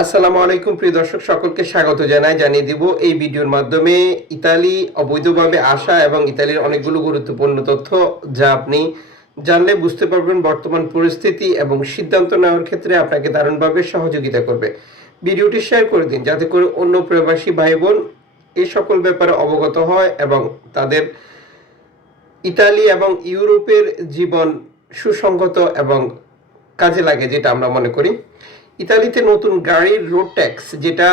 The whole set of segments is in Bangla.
আসসালামু আলাইকুম, প্রিয় দর্শক, সকলকে স্বাগত জানাই, জানিয়ে দিব এই ভিডিওর মাধ্যমে ইতালি অবৈধভাবে আসা এবং ইতালির অনেকগুলো গুরুত্বপূর্ণ তথ্য যা আপনি জানলে বুঝতে পারবেন বর্তমান পরিস্থিতি এবং সিদ্ধান্ত নেওয়ার ক্ষেত্রে আপনাকে দারুণভাবে সহযোগিতা করবে। ভিডিওটি শেয়ার করে দিন, যাতে করে অন্য প্রবাসী ভাই বোন এই সকল ব্যাপারে অবগত হয় এবং তাদের ইতালি এবং ইউরোপের জীবন সুসংগত এবং কাজে লাগে, যেটা আমরা মনে করি। ইতালিতে নতুন গাড়ির রোড ট্যাক্স যেটা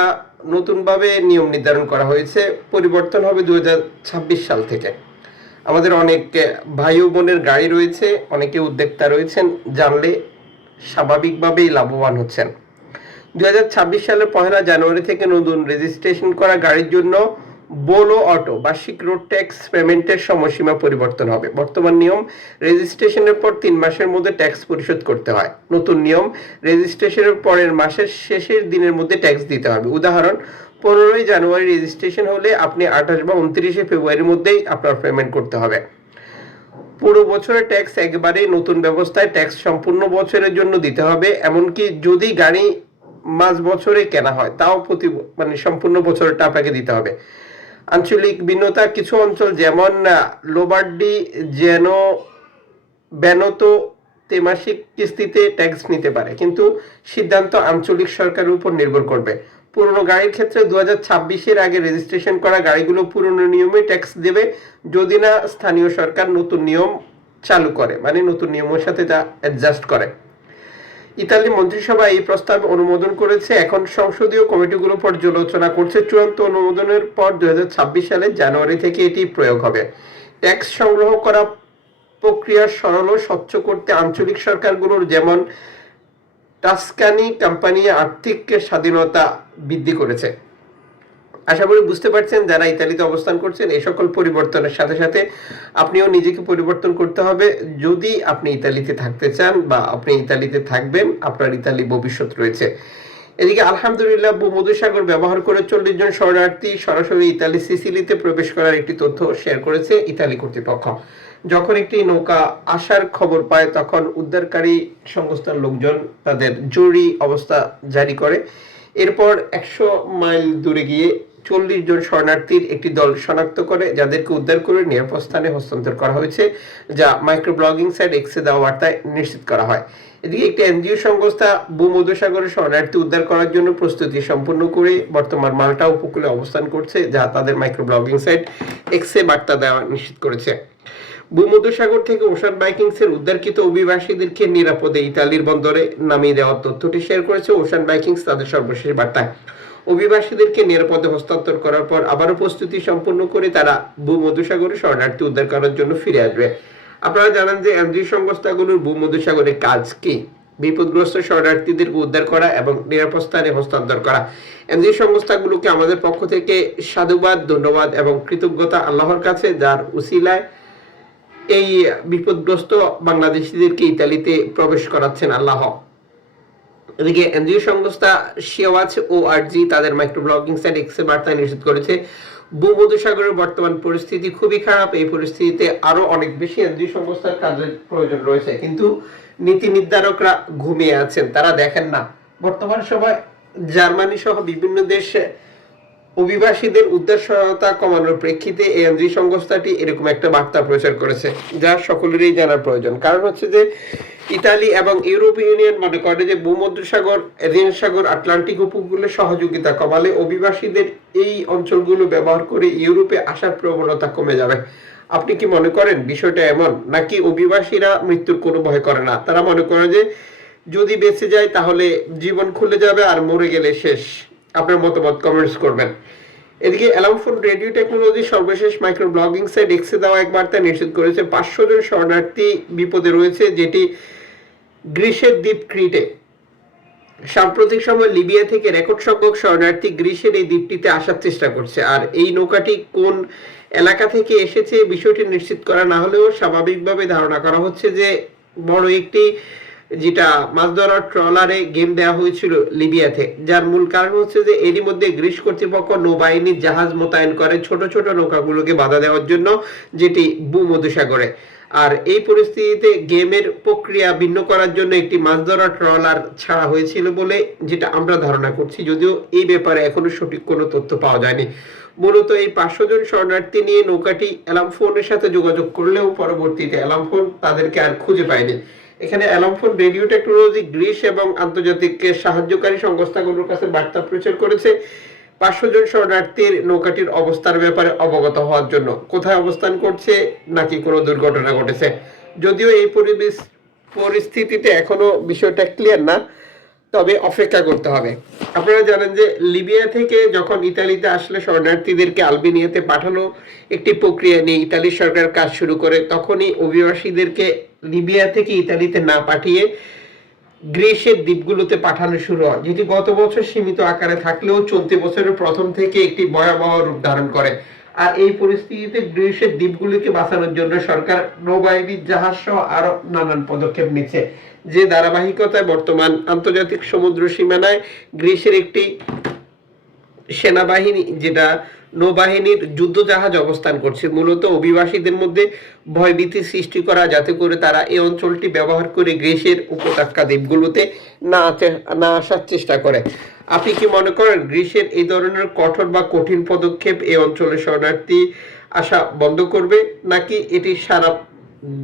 নতুনভাবে নিয়ম নির্ধারণ করা হয়েছে, পরিবর্তন হবে দু সাল থেকে। আমাদের অনেক ভাই ও বোনের গাড়ি রয়েছে, অনেকে উদ্যোক্তা রয়েছেন, জানলে স্বাভাবিকভাবেই লাভবান হচ্ছেন। দুই হাজার ছাব্বিশ সালের পহেলা জানুয়ারি থেকে নতুন রেজিস্ট্রেশন করা গাড়ির জন্য বোলো অটো, বার্ষিক রোড ট্যাক্স পেমেন্টের সময়সীমা পরিবর্তন হবে। বর্তমান নিয়ম রেজিস্ট্রেশনের পর তিন মাসের মধ্যে ট্যাক্স পরিশোধ করতে হয়। নতুন নিয়ম রেজিস্ট্রেশনের পরের মাসের শেষের দিনের মধ্যে ট্যাক্স দিতে হবে। উদাহরণ, পনেরোই জানুয়ারি রেজিস্ট্রেশন হলে আপনি আঠাশ বা উনত্রিশে ফেব্রুয়ারির মধ্যেই আপনার পেমেন্ট করতে হবে। পুরো বছরের ট্যাক্স একবারেই নতুন ব্যবস্থায় ট্যাক্স সম্পূর্ণ বছরের জন্য দিতে হবে। এমনকি যদি গাড়ি মাস বছরে কেনা হয়, তাও প্রতি মানে সম্পূর্ণ বছরটা আপনাকে দিতে হবে। আঞ্চলিক ভিন্নতা কিছু অঞ্চল যেমন লোবার্ডি যেন, বেনত ত্রিমাসিক কিস্তিতে ট্যাক্স নিতে পারে। কিন্তু সিদ্ধান্ত আঞ্চলিক সরকারের উপর নির্ভর করবে। পুরনো গাড়ির ক্ষেত্রে দু হাজার আগে রেজিস্ট্রেশন করা গাড়িগুলো পুরনো নিয়মে ট্যাক্স দেবে, যদি না স্থানীয় সরকার নতুন নিয়ম চালু করে মানে নতুন নিয়মের সাথে তা অ্যাডজাস্ট করে। ইতালি মন্ত্রিসভা এই প্রস্তাব অনুমোদন করেছে। এখন সংসদীয় কমিটিগুলো পর্যালোচনা করছে। চূড়ান্ত অনুমোদনের পর দুই সালে জানুয়ারি থেকে এটি প্রয়োগ হবে। ট্যাক্স সংগ্রহ করা প্রক্রিয়া সরল ও স্বচ্ছ করতে আঞ্চলিক সরকারগুলোর যেমন টাস্কানি কোম্পানি আর্থিক স্বাধীনতা বৃদ্ধি করেছে। আশা করি বুঝতে পারছেন যারা ইতালিতে অবস্থান করছেন, এই সকল পরিবর্তনের সাথে সাথে আপনিও নিজেকে পরিবর্তন করতে হবে। যদি আপনি ইতালিতে থাকতে চান বা আপনি ইতালিতে থাকবেন, আপনার ইতালি ভবিষ্যৎ রয়েছে। এদিকে আলহামদুলিল্লাহ ভূমধুসাগর ব্যবহার করে চল্লিশ জন শরণার্থী সরাসরি ইতালি সিসিলিতে প্রবেশ করার একটি তথ্য শেয়ার করেছে ইতালি কর্তৃপক্ষ। যখন একটি নৌকা আসার খবর পায়, তখন উদ্ধারকারী সংস্থার লোকজন তাদের জরুরি অবস্থা জারি করে। এরপর একশো মাইল দূরে গিয়ে চল্লিশ জন শরণার্থীর একটি দল শনাক্ত করে, যাদেরকে উদ্ধার করে নিরাপদ স্থানে হস্তান্তর করা হয়েছে, যা মাইক্রো ব্লগিং সাইট এক্সে দেওয়া বার্তায় নিশ্চিত করা হয়। এদিকে একটি এনজিও সংস্থা ভূমধ্যসাগরে শরণার্থী উদ্ধার করার জন্য প্রস্তুতি সম্পূর্ণ করে বর্তমান মাল্টা উপকূলে অবস্থান করছে, যা তাদের মাইক্রো ব্লগিং সাইট এক্সে বার্তা দেওয়া নিশ্চিত করেছে। ভূমধ্যসাগর থেকে ওশান বাইকিংস এর উদ্ধারকৃত অভিবাসীদেরকে নিরাপদে ইতালির বন্দরে নামিয়ে দেওয়ার তথ্যটি শেয়ার করেছে ওশান বাইকিংস তাদের সর্বশেষ বার্তায়। অভিবাসীদেরকে নিরাপদে হস্তান্তর করার পর আবারও প্রস্তুতি সম্পন্ন করে তারা ভূমধ্যসাগরে শরণার্থী উদ্ধার করার জন্য ফিরে আসবে। আপনারা জানেন যে এনজিও সংস্থাগুলোর ভূমধ্যসাগরের কাজ কি? বিপদগ্রস্ত শরণার্থীদেরকে উদ্ধার করা এবং নিরাপদ স্থানে হস্তান্তর করা। এনজিও সংস্থাগুলোকে আমাদের পক্ষ থেকে সাধুবাদ, ধন্যবাদ এবং কৃতজ্ঞতা আল্লাহর কাছে যার উসিলায় এই বিপদগ্রস্ত বাংলাদেশিদেরকে ইতালিতে প্রবেশ করাচ্ছেন আল্লাহ। এদিকে এনজিও সংস্থা শেওয়াজ ও আরজি তাদের মাইক্রো ব্লগিং সাইট এক্সে বার্তায় নিশ্চিত করেছে। ভূমধ্যসাগরের বর্তমান পরিস্থিতি খুবই খারাপ। এই পরিস্থিতিতে আরও অনেক বেশি এনজিও সংস্থার কাজের প্রয়োজন রয়েছে। কিন্তু নীতি নির্ধারকরা ঘুমিয়ে আছেন, তারা দেখেন না। বর্তমান সময় জার্মানি সহ বিভিন্ন দেশে অভিবাসীদের উদ্ধার সহায়তা কমানোর প্রেক্ষিতে এনজি সংস্থাটি এরকম একটা বার্তা প্রচার করেছে, যা সকলেরই জানার প্রয়োজন। কারণ হচ্ছে যে, ইতালি এবং ইউরোপীয় ইউনিয়ন মনে করে যে, ভূমধ্যসাগর এরিয়ান সাগর, আটলান্টিক উপকূলে সহযোগিতা কমালে অভিবাসীদের এই অঞ্চলগুলো ব্যবহার করে ইউরোপে আসার প্রবণতা কমে যাবে। আপনি কি মনে করেন বিষয়টা এমন, নাকি অভিবাসীরা মৃত্যুর কোনো ভয় করে না? তারা মনে করে যে, যদি বেঁচে যায় তাহলে জীবন খুলে যাবে আর মরে গেলে শেষ। আপনার মতামত কমেন্টস করবেন। এদিকে অ্যালাউফোন রেডিও টেকনোলজি সর্বশেষ মাইক্রো ব্লগিং সাইট এক্সে দেওয়া এক বার্তায় নিশ্চিত করেছে, পাঁচশো জন শরণার্থী বিপদে রয়েছে, যেটি গ্রিসের দ্বীপ ক্রিটে সাম্প্রতিক সময় লিবিয়া থেকে রেকর্ড সংখ্যক শরণার্থী গ্রিসের এই দ্বীপটিতে আসার চেষ্টা করছে। আর এই নৌকাটি কোন এলাকা থেকে এসেছে, বিষয়টি নিশ্চিত করা না হলেও স্বাভাবিকভাবে ধারণা করা হচ্ছে যে বড় একটি যেটা মাছ ধরার ট্রলারে গেম দেওয়া হয়েছিল লিবিয়াতে, যার মূল কারণ হচ্ছে যে এরই মধ্যে গ্রিস কর্তৃপক্ষ নৌবাহিনীর জাহাজ মোতায়েন করে ছোট ছোট নৌকাগুলোকে বাধা দেওয়ার জন্য, যেটি ভূমধ্যসাগরে। আর এই পরিস্থিতিতে গেমের প্রক্রিয়া ভিন্ন করার জন্য একটি মাছ ধরা ট্রলার ছাড়া হয়েছিল বলে যেটা আমরা ধারণা করছি, যদিও এই ব্যাপারে এখনও সঠিক কোনো তথ্য পাওয়া যায়নি। মূলত এই পাঁচশো জন শরণার্থী নিয়ে নৌকাটি অ্যালাম ফোনের সাথে যোগাযোগ করলেও পরবর্তীতে অ্যালাম ফোন তাদেরকে আর খুঁজে পায়নি। এখানে অ্যালামফোন রেডিও টেকনোলজি, গ্রিস এবং আন্তর্জাতিক সাহায্যকারী সংস্থাগুলোর কাছে বার্তা প্রচার করেছে। পাঁচশো জন শরণার্থীর নৌকাটির অবস্থার ব্যাপারে অবগত হওয়ার জন্য। কোথায় অবস্থান করছে নাকি কোনো দুর্ঘটনা ঘটেছে? যদিও এই পরিবেশ পরিস্থিতিতে এখনও বিষয়টা ক্লিয়ার না। তবে অপেক্ষা করতে হবে। আপনারা জানেন যে লিবিয়া থেকে যখন ইতালিতে আসলে শরণার্থীদেরকে আলবেনিয়াতে পাঠানো একটি প্রক্রিয়া নিয়ে ইতালি সরকার কাজ শুরু করে, তখনই অভিবাসীদেরকে লিবিয়া থেকে ইতালিতে না পাঠিয়ে গ্রিসের দ্বীপগুলোতে পাঠানো শুরু হয়। যেটি গত বছর সীমিত আকারে থাকলেও চলতি বছরের প্রথম থেকে একটি ভয়াবহ রূপ ধারণ করে। আর এই পরিস্থিতিতে গ্রিসের দ্বীপগুলিকে বাঁচানোর জন্য সরকার নৌবাহিনীর জাহাজ সহ আরও নানান পদক্ষেপ নিচ্ছে। যে ধারাবাহিকতায় বর্তমান আন্তর্জাতিক সমুদ্র সীমানায় গ্রিসের একটি সেনাবাহিনী, যেটা নৌবাহিনীর যুদ্ধ জাহাজ অবস্থান করছে। মূলত অভিবাসীদের মধ্যে ভয়ভীতি সৃষ্টি করা, যাতে করে তারা এই অঞ্চলটি ব্যবহার করে গ্রিসের উপত্যকা দ্বীপগুলোতে না না আসার চেষ্টা করে। আপনি কি মনে করেন গ্রিসের এই ধরনের কঠোর বা কঠিন পদক্ষেপ এই অঞ্চলে শরণার্থী আসা বন্ধ করবে, নাকি এটি সারা,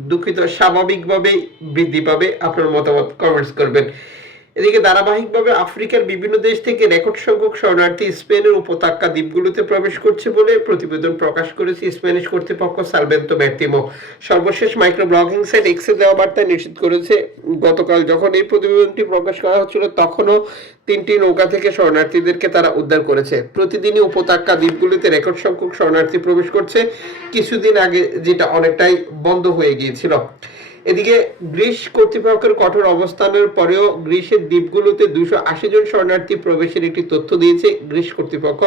দুঃখিত, স্বাভাবিকভাবেই বৃদ্ধি পাবে? আপনার মতামত কমেন্টস করবেন। এদিকে ধারাবাহিকভাবে আফ্রিকার বিভিন্ন দেশ থেকে রেকর্ড সংখ্যক শরণার্থী স্পেনের উপত্যকা দ্বীপগুলোতে প্রবেশ করছে বলে প্রতিবেদন প্রকাশ করেছে স্প্যানিশ কর্তৃপক্ষ সালভেন্তো ম্যার্তিমো সর্বশেষ মাইক্রো ব্লগিং সাইট এক্সে দেওয়া বার্তায় নিশ্চিত করেছে, গতকাল যখন এই প্রতিবেদনটি প্রকাশ করা হচ্ছিল, তখনও তিনটি নৌকা থেকে শরণার্থীদেরকে তারা উদ্ধার করেছে। প্রতিদিনই উপত্যকা দ্বীপগুলিতে রেকর্ড সংখ্যক শরণার্থী প্রবেশ করছে, কিছুদিন আগে যেটা অনেকটাই বন্ধ হয়ে গিয়েছিল। এদিকে গ্রিস কর্তৃপক্ষের কঠোর অবস্থানের পরেও গ্রিসের দ্বীপগুলোতে দুশো আশি জন শরণার্থী প্রবেশের একটি তথ্য দিয়েছে গ্রিস কর্তৃপক্ষ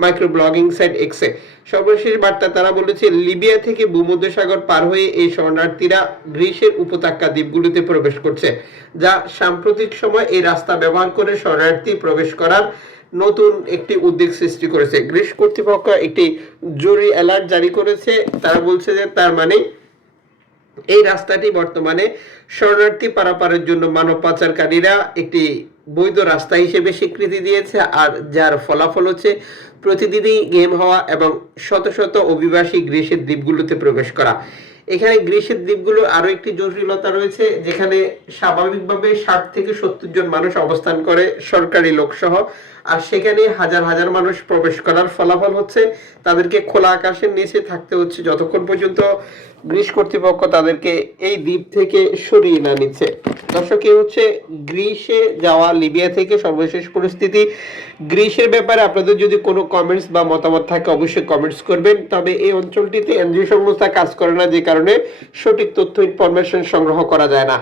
মাইক্রো ব্লগিং সাইট এক্সে। সর্বশেষ বার্তা তারা বলেছে, লিবিয়া থেকে ভূমধ্যসাগর পার হয়ে এই শরণার্থীরা গ্রিসের উপত্যকা দ্বীপগুলোতে প্রবেশ করছে, যা সাম্প্রতিক সময় এই রাস্তা ব্যবহার করে শরণার্থী প্রবেশ করার নতুন একটি উদ্বেগ সৃষ্টি করেছে। গ্রিস কর্তৃপক্ষ একটি জরুরি অ্যালার্ট জারি করেছে। তারা বলছে যে তার মানে এই রাস্তাটি বর্তমানে শরণার্থী পারাপারের জন্য মানব পাচারকারীরা একটি বৈধ রাস্তা হিসেবে স্বীকৃতি দিয়েছে আর যার ফলাফল হচ্ছে প্রতিদিনই গেম হওয়া এবং শত শত অভিবাসী গ্রিসের দ্বীপগুলোতে প্রবেশ করা। এখানে গ্রিসের দ্বীপগুলো আরও একটি জটিলতা রয়েছে, যেখানে স্বাভাবিকভাবে ষাট থেকে সত্তর জন মানুষ অবস্থান করে সরকারি লোকসহ। আর সেখানে হাজার হাজার মানুষ প্রবেশ করার ফলাফল হচ্ছে তাদেরকে খোলা আকাশের নিচে থাকতে হচ্ছে। যতক্ষণ পর্যন্ত গ্রিস কর্তৃপক্ষ তাদেরকে এই দ্বীপ থেকে সরিয়ে না নিচ্ছে। দর্শক, এই হচ্ছে গ্রিসে যাওয়া লিবিয়া থেকে সর্বশেষ পরিস্থিতি। গ্রিসের ব্যাপারে আপনাদের যদি কোনো কমেন্টস বা মতামত থাকে অবশ্যই কমেন্টস করবেন। তবে এই অঞ্চলটিতে এনজিও সংস্থা কাজ করে না, যে কারণে সঠিক তথ্য ইনফরমেশন সংগ্রহ করা যায় না।